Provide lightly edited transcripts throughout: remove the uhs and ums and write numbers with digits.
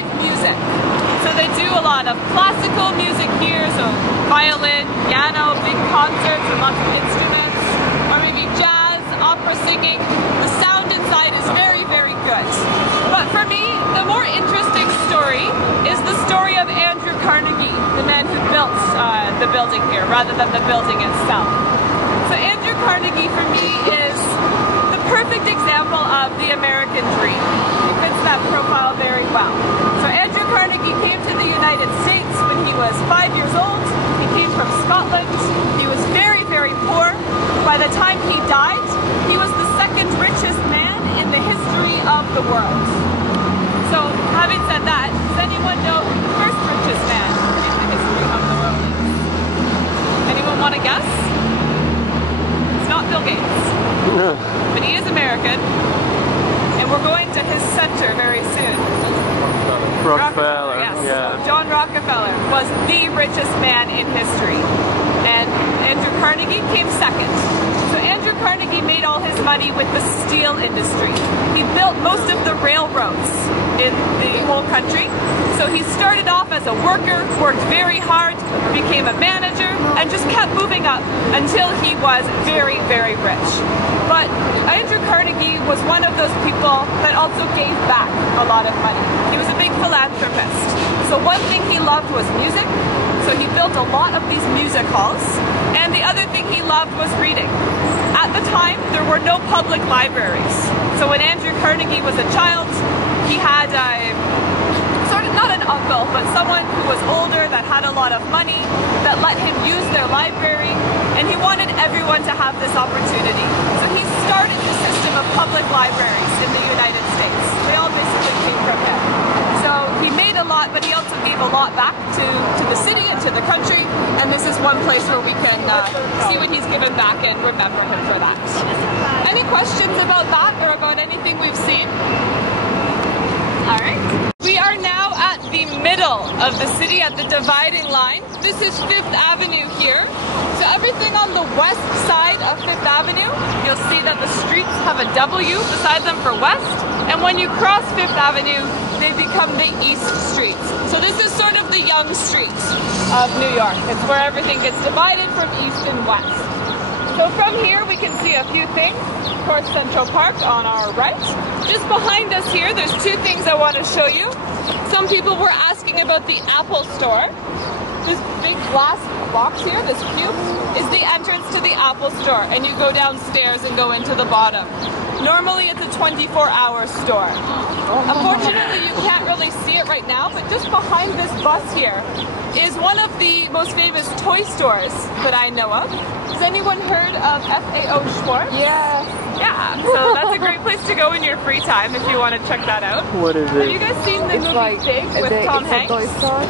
live music. So they do a lot of classical music here, so violin, piano, big concerts with lots of instruments, or maybe jazz, opera singing. The sound inside is very, very good. But for me, the more interesting story is the story of Andrew Carnegie, the man who built the building here, rather than the building itself. So Andrew Carnegie for me is the perfect example of the American dream. He fits that profile very well. So Andrew Carnegie came to the United States when he was 5 years old. He came from Scotland. He was very, very poor. By the time he died, he was the second richest man in the history of the world. So having said that, does anyone know who the first richest man in the history of the world is? Anyone want to guess? It's not Bill Gates. But he is American. And we're going to his center very soon. Rockefeller, yes. yeah. John Rockefeller was the richest man in history. And Andrew Carnegie came second. So Andrew Carnegie made all his money with the steel industry. He built most of the railroads in the whole country. So he started off as a worker, worked very hard, became a manager, and just kept moving up until he was very, very rich. But Andrew Carnegie was one of those people that also gave back a lot of money. He was a big philanthropist. So one thing he loved was music. So he built a lot of these music halls. And the other thing he loved was reading. At the time, there were no public libraries. So when Andrew Carnegie was a child, he had not an uncle, but someone who was older that had a lot of money that let him use their library, and he wanted everyone to have this opportunity. So he started the system of public libraries in the United States. They all basically came from him. So he made a lot, but he also gave a lot back to the city and to the country, and this is one place where we can see what he's given back and remember him for that. Any questions about that or about anything we've seen? All right. We are now at the middle of the city, at the dividing line. This is 5th Avenue here. So everything on the west side of 5th Avenue, you'll see that the streets have a W beside them for west. And when you cross 5th Avenue, they become the east streets. So this is sort of the young streets of New York. It's where everything gets divided from east and west. So from here we can see a few things. Of course, Central Park on our right. Just behind us here, there's two things I want to show you. Some people were asking about the Apple Store. This big glass box here, this cube, is the entrance to the Apple Store, and you go downstairs and go into the bottom. Normally it's a 24-hour store. Unfortunately, you can't really see it right now, but just behind this bus here is one of the most famous toy stores that I know of. Has anyone heard of FAO Schwartz? Yeah. Yeah, so that's a great place to go in your free time if you want to check that out. What is Have it? you guys seen the movie Big with Tom Hanks? Toy store.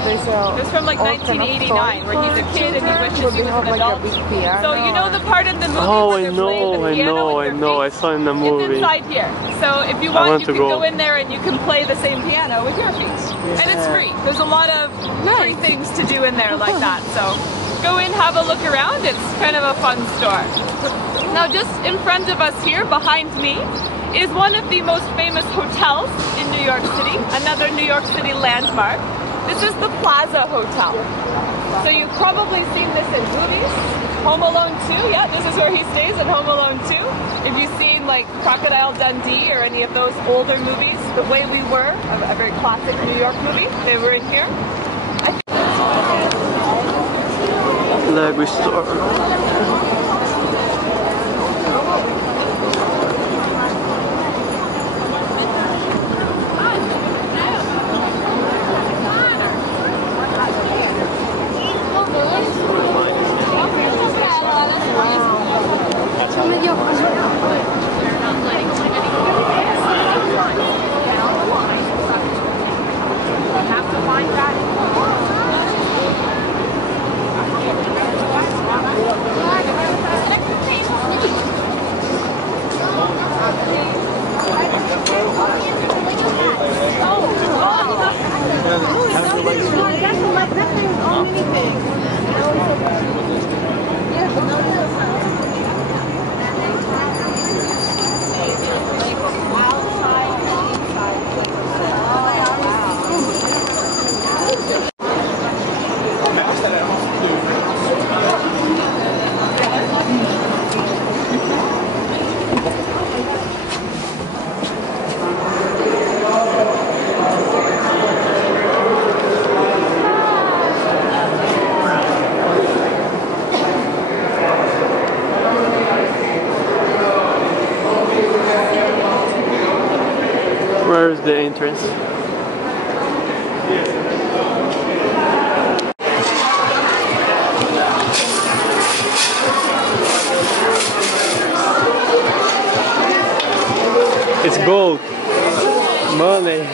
It's from like 1989, where he's a kid and he wishes he was an adult. So you know the part in the movie Oh, where I they're playing the piano with their know. I feet? saw in the It's movie. inside here. So if you want, you to can go. go in there and you can play the same piano with your feet. And it's free. There's a lot of free things to do in there like that. So go in, have a look around. It's kind of a fun store. Now just in front of us here, behind me, is one of the most famous hotels in New York City, another New York City landmark. This is the Plaza Hotel. So you've probably seen this in movies. Home Alone 2, yeah, this is where he stays in Home Alone 2. If you've seen like Crocodile Dundee or any of those older movies, The Way We Were, a very classic New York movie, they were in here. Lego store. Gold. Money.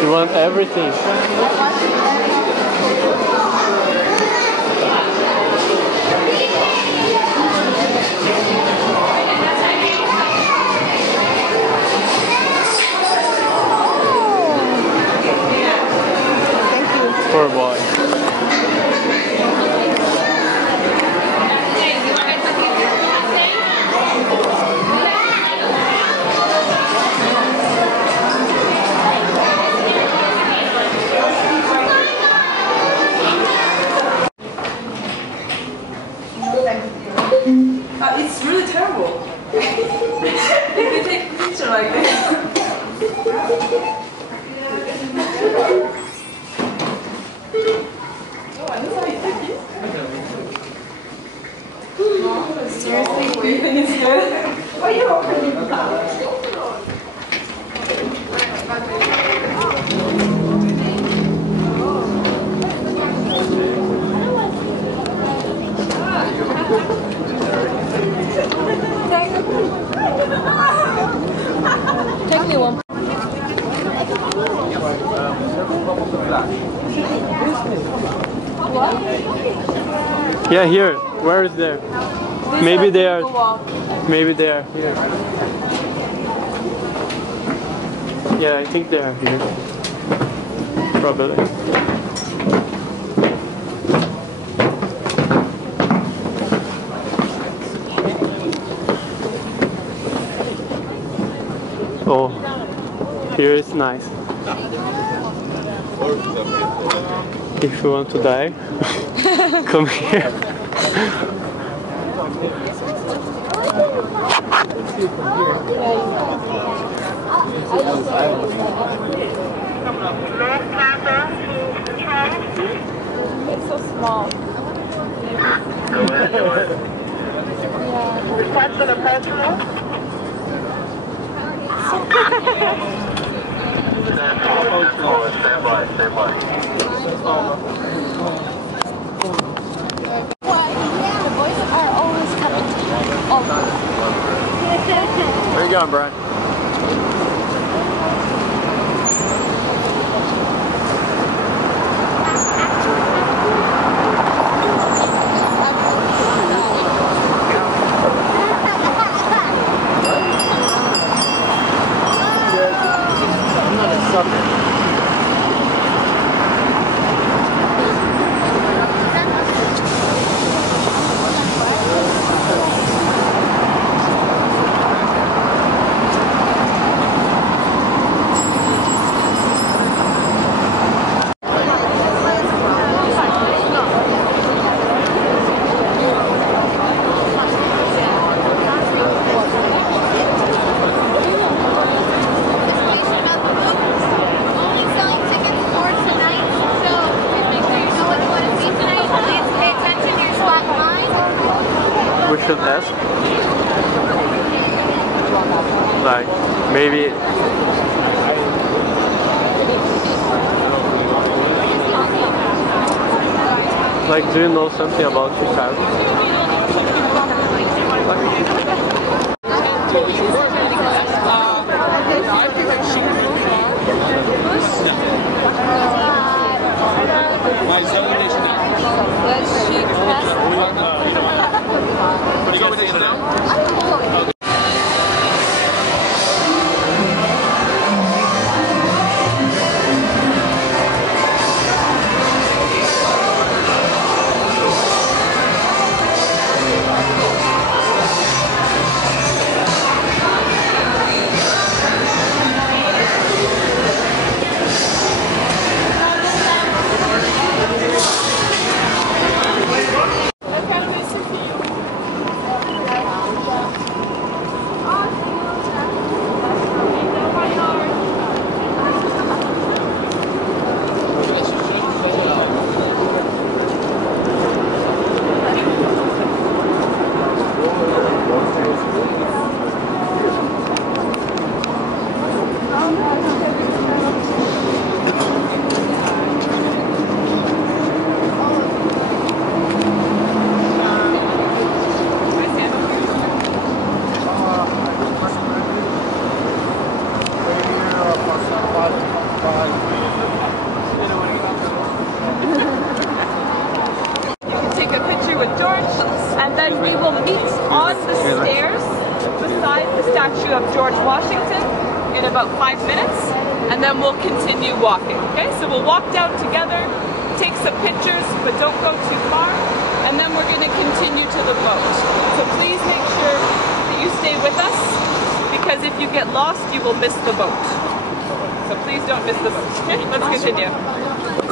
You want everything? Poor boy. It's really terrible. If you take a picture like this. Seriously, you think it's good? Why are you opening the Take me one. What? Yeah, here. Where is there? Maybe they are. Maybe they are here. Yeah, I think they are here. Probably. Oh, here is nice. If you want to die, come here. It's so small. Go ahead. Request for the personal. Stand by, stand by. The boys are always coming. Where you going, Brian? I'm not a sucker. We should ask. Like, maybe. Like, do you know something about Chicago? Washington in about 5 minutes, and then we'll continue walking. Okay, so we'll walk down together, take some pictures, but don't go too far, and then we're going to continue to the boat. So please make sure that you stay with us, because if you get lost, you will miss the boat. So please don't miss the boat. Okay, let's continue.